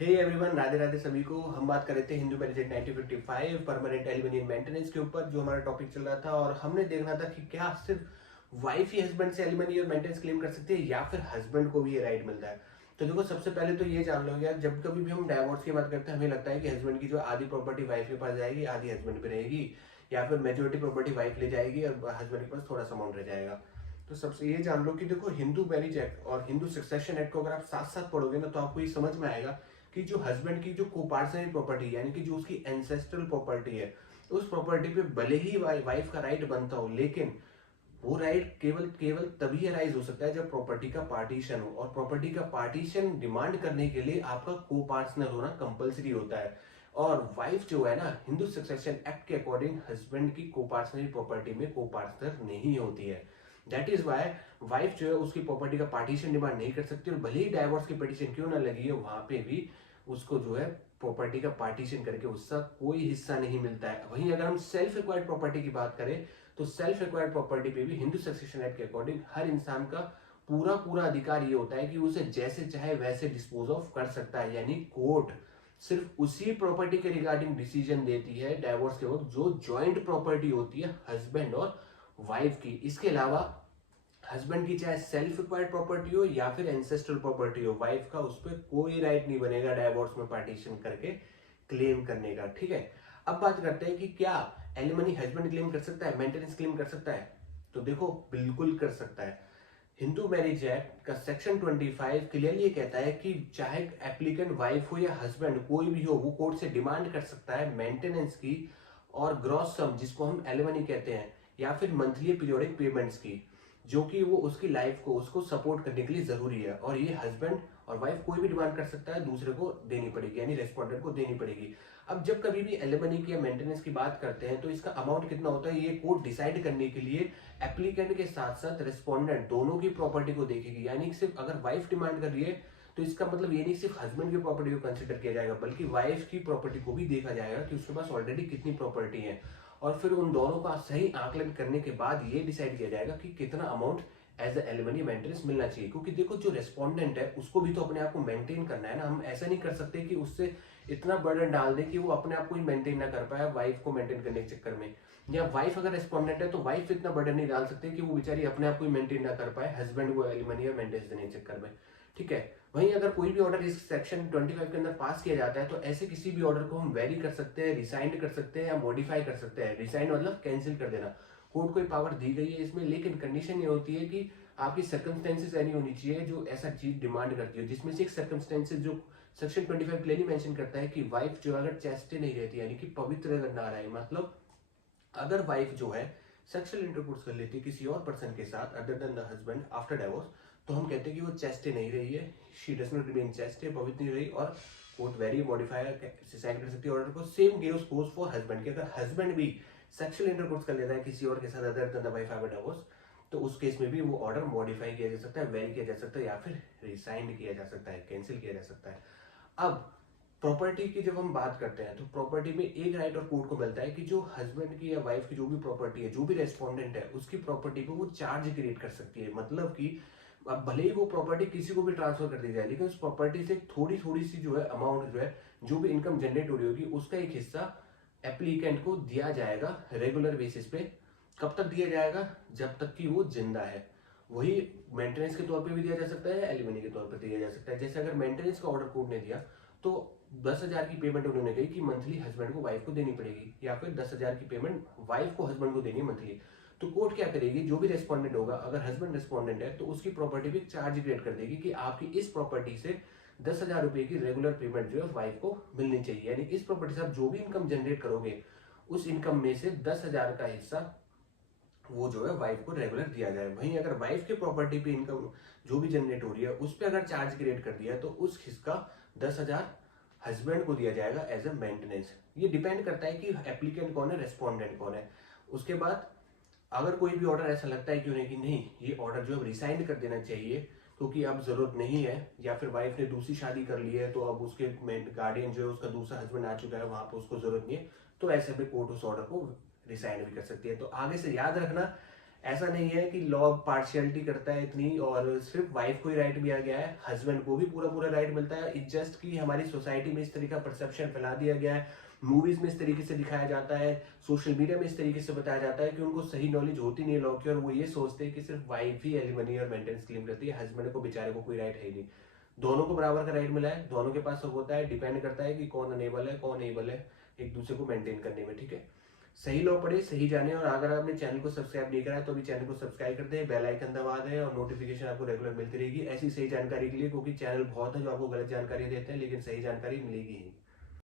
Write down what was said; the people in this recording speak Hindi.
हे एवरीवन, राधे राधे सभी को। हम बात कर रहे थे Hindu marriage act 1955 permanent alimony maintenance के ऊपर, जो हमारा टॉपिक चल रहा था। और हमने देखना था कि क्या सिर्फ वाइफ ही हस्बैंड से एलिमनी और मेंटेनेंस क्लेम कर सकती है या फिर हस्बैंड को भी ये राइट मिलता है। तो देखो, सबसे पहले तो ये जान लो यार, जब कभी भी हम डाइवोर्स की बात करते हैं हमें लगता है कि हस्बैंड की जो आधी प्रॉपर्टी वाइफ के पास जाएगी, आधी हस्बैंड पे रहेगी, या फिर मेजोरिटी प्रॉपर्टी वाइफ ले जाएगी और हस्बैंड के पास थोड़ा सा अमाउंट रह जाएगा। तो सबसे ये जान लो कि देखो, हिंदू मैरिज एक्ट और हिंदू सक्सेशन एक्ट को अगर आप साथ साथ पढ़ोगे ना तो आपको ये समझ में आएगा कि जो हस्बैंड की जो कोपार्टनरी प्रॉपर्टी यानी कि जो उसकी एंसेस्ट्रल प्रॉपर्टी है, उस प्रॉपर्टी पे भले ही वाइफ का राइट बनता हो, लेकिन वो राइट केवल केवल तभी अराइज हो सकता है जब प्रॉपर्टी का पार्टीशन हो। और प्रॉपर्टी का पार्टीशन डिमांड करने के लिए आपका को पार्टनर होना कंपलसरी होता है। और वाइफ जो है ना, हिंदू सक्सेशन एक्ट के अकॉर्डिंग हस्बैंड की को पार्टनरी प्रॉपर्टी में को पार्टनर नहीं होती है। दैट इज वाई वाइफ जो है उसकी प्रॉपर्टी का पार्टीशन डिमांड नहीं कर सकती, और भले ही डाइवोर्स की पिटीशन क्यों ना लगी है, वहां पे भी उसको जो है प्रॉपर्टी का पार्टीशन करके उसका कोई हिस्सा नहीं मिलता है। वहीं अगर हम सेल्फ एक्वायर्ड प्रॉपर्टी की बात करें तो सेल्फ एक्वायर्ड प्रॉपर्टी पे भी हिंदू सक्सेशन एक्ट के अकॉर्डिंग हर इंसान का पूरा पूरा अधिकार ये होता है कि उसे जैसे चाहे वैसे डिस्पोज ऑफ कर सकता है। यानी कोर्ट सिर्फ उसी प्रॉपर्टी के रिगार्डिंग डिसीजन देती है डाइवोर्स के वक्त जो जॉइंट प्रॉपर्टी होती है हस्बैंड और वाइफ की। इसके अलावा हस्बैंड की चाहे सेल्फ एक्वायर्ड प्रॉपर्टी हो या फिर एंसेस्ट्रल प्रॉपर्टी हो, वाइफ का उस पर कोई राइट नहीं बनेगा डाइवोर्स में पार्टीशन करके क्लेम करने का। ठीक है, अब बात करते हैं कि क्या एलिमनी हस्बैंड क्लेम कर सकता है, मेंटेनेंस क्लेम कर सकता है। तो देखो, बिल्कुल कर सकता है। हिंदू मैरिज एक्ट का सेक्शन 25 क्लियरली ये कहता है कि चाहे एप्लीकेंट वाइफ हो या हस्बैंड कोई भी हो, वो कोर्ट से डिमांड कर सकता है मेंटेनेंस की और ग्रॉस सम, जिसको हम एलिमनी कहते हैं, या फिर मंथली पीरियोडिक पेमेंट्स की, जो कि वो उसकी लाइफ को उसको सपोर्ट करने के लिए जरूरी है। और ये हस्बैंड और वाइफ कोई भी डिमांड कर सकता है, दूसरे को देनी पड़ेगी, यानी रेस्पोंडेंट को देनी पड़ेगी। अब जब कभी भी एलिमनी की या मेंटेनेंस की बात करते हैं तो इसका अमाउंट कितना होता है, ये कोर्ट डिसाइड करने के लिए एप्लीकेंट के साथ साथ रेस्पोंडेंट दोनों की प्रॉपर्टी को देखेगी। यानी सिर्फ अगर वाइफ डिमांड कर रही है तो इसका मतलब ये नहीं सिर्फ हस्बैंड की प्रॉपर्टी को कंसिडर किया जाएगा, बल्कि वाइफ की प्रॉपर्टी को भी देखा जाएगा कि उसके पास ऑलरेडी कितनी प्रॉपर्टी है। और फिर उन दोनों का सही आकलन करने के बाद ये डिसाइड किया जाएगा कि कितना अमाउंट एज एलिमनी मेंटेनेंस मिलना चाहिए। क्योंकि देखो, जो रेस्पोंडेंट है उसको भी तो अपने आप को मेंटेन करना है ना। हम ऐसा नहीं कर सकते कि उससे इतना बर्डन डाल दें कि वो अपने आप को ही मेंटेन ना कर पाए वाइफ को मेंटेन करने के चक्कर में। या वाइफ अगर रेस्पोंडेंट है तो वाइफ इतना बर्डन नहीं डाल सकते कि वो बेचारी अपने आप को ही मेंटेन ना कर पाए हस्बैंड को एलिमनी और मेंटेनेंस देने के चक्कर में। ठीक है, वहीं अगर कोई भी ऑर्डर इस सेक्शन 25 के अंदर पास किया जाता है तो ऐसे किसी भी ऑर्डर को हम वेरी कर सकते हैं, रिसाइंड कर सकते हैं या मॉडिफाई कर सकते हैं। रिसाइंड मतलब कैंसिल कर देना। कोर्ट को पावर दी गई है इसमें, लेकिन कंडीशन ये होती है कि आपकी सर्कमस्टेंसेस ऐसी होनी चाहिए जो ऐसा चीज डिमांड करती है, जिसमें से एक सर्कमस्टेंसेस जो सेक्शन 25 क्लियरली मेंशन करता है कि वाइफ जो अगर चेस्टे नहीं रहती, यानी कि पवित्र अगर ना रहे, मतलब अगर वाइफ जो है सेक्सुअल इंटरकोर्स कर लेती है किसी और पर्सन के साथ other than the husband after divorce, तो हम कहते हैं कि वो चेस्टे नहीं रही है, she does not remain ChaSTE, पवित्र नहीं रही। और कोर्ट वेरी मॉडिफायर से साइन कर सकती है ऑर्डर को। सेम गोज फॉर हस्बैंड के, अगर हस्बैंड भी सेक्सुअल इंटरकोर्स कर लेता है किसी और के साथ other than the wife after divorce, तो उस केस में भी वो ऑर्डर मॉडिफाई किया जा सकता है, वेरी किया जा सकता है, या फिर रिसाइंड किया जा सकता है, कैंसिल किया जा सकता है। अब प्रॉपर्टी की जब हम बात करते हैं तो प्रॉपर्टी में एक राइट और कोर्ट को मिलता है कि जो हस्बैंड की या वाइफ की जो भी प्रॉपर्टी है, जो भी रेस्पोंडेंट है, उसकी प्रॉपर्टी को वो चार्ज क्रिएट कर सकती है। मतलब कि अब भले ही वो प्रॉपर्टी किसी को भी ट्रांसफर कर दी जाए, लेकिन उस प्रॉपर्टी से थोड़ी थोड़ी सी जो है अमाउंट जो है, जो भी इनकम जनरेट हो रही होगी, उसका एक हिस्सा एप्लीकेंट को दिया जाएगा रेगुलर बेसिस पे। कब तक दिया जाएगा? जब तक कि वो जिंदा है। वही मेंटेनेंस के तौर पे भी दिया जा सकता है, एलिमनी के तौर पे दिया जा सकता है। जैसे अगर मेंटेनेंस का ऑर्डर कोर्ट ने दिया तो 10,000 की पेमेंट उन्होंने कही कि मंथली हस्बैंड को वाइफ को देनी पड़ेगी, या फिर 10,000 की पेमेंट वाइफ को हस्बैंड को देनी है मंथली। तो कोर्ट क्या करेगी, जो भी रेस्पोंडेंट होगा, अगर हस्बैंड रेस्पोंडेंट है तो उसकी प्रॉपर्टी पे चार्ज क्रिएट कर देगी कि आपकी इस प्रॉपर्टी से 10,000 रुपए की रेगुलर पेमेंट जो है वाइफ को मिलनी चाहिए। यानी इस प्रॉपर्टी से आप जो भी इनकम जनरेट करोगे, उस इनकम में से 10,000 का हिस्सा वो जो है वाइफ को रेगुलर दिया जाए। वहीं अगर वाइफ की प्रॉपर्टी पे इनकम जो भी जनरेट हो रही है उस पर अगर चार्ज क्रिएट कर दिया तो उस हिस्सा 10,000 हस्बैंड को दिया जाएगा एज अ मेंटेनेंस। ये डिपेंड करता है कि एप्लीकेंट कौन है, रेस्पोंडेंट कौन है। उसके बाद अगर कोई भी ऑर्डर ऐसा लगता है कि उन्हें कि नहीं, ये ऑर्डर जो है रिसाइंड कर देना चाहिए क्योंकि अब जरूरत नहीं है, या फिर वाइफ ने दूसरी शादी कर ली है तो अब उसके गार्डियन जो है उसका दूसरा हस्बैंड आ चुका है, वहां पर उसको जरूरत नहीं है, तो ऐसे में कोर्ट उस ऑर्डर को रिसाइंड भी कर सकती है। तो आगे से याद रखना, ऐसा नहीं है कि लॉ पार्शियलिटी करता है इतनी और सिर्फ वाइफ को ही राइट दिया गया है, हस्बैंड को भी पूरा पूरा राइट मिलता है। इट जस्ट कि हमारी सोसाइटी में इस तरह का परसेप्शन फैला दिया गया है, मूवीज में इस तरीके से दिखाया जाता है, सोशल मीडिया में इस तरीके से बताया जाता है कि उनको सही नॉलेज होती नहीं है लॉ की, और वो ये सोचते हैं कि सिर्फ वाइफ ही एलिमनी और मेंटेनेंस क्लेम करती है, हस्बैंड को बेचारे को कोई राइट है ही नहीं। दोनों को बराबर का राइट मिला है, दोनों के पास सब होता है, डिपेंड करता है कि कौन अनेबल है कौन एबल है एक दूसरे को मेंटेन करने में, ठीक है। सही लॉ पढ़े, सही जाने, और अगर आपने चैनल को सब्सक्राइब नहीं करा है तो अभी चैनल को सब्सक्राइब कर दें, बेल आइकन दबा दें और नोटिफिकेशन आपको रेगुलर मिलती रहेगी ऐसी सही जानकारी के लिए, क्योंकि चैनल बहुत है जो आपको गलत जानकारी देते हैं लेकिन सही जानकारी मिलेगी ही।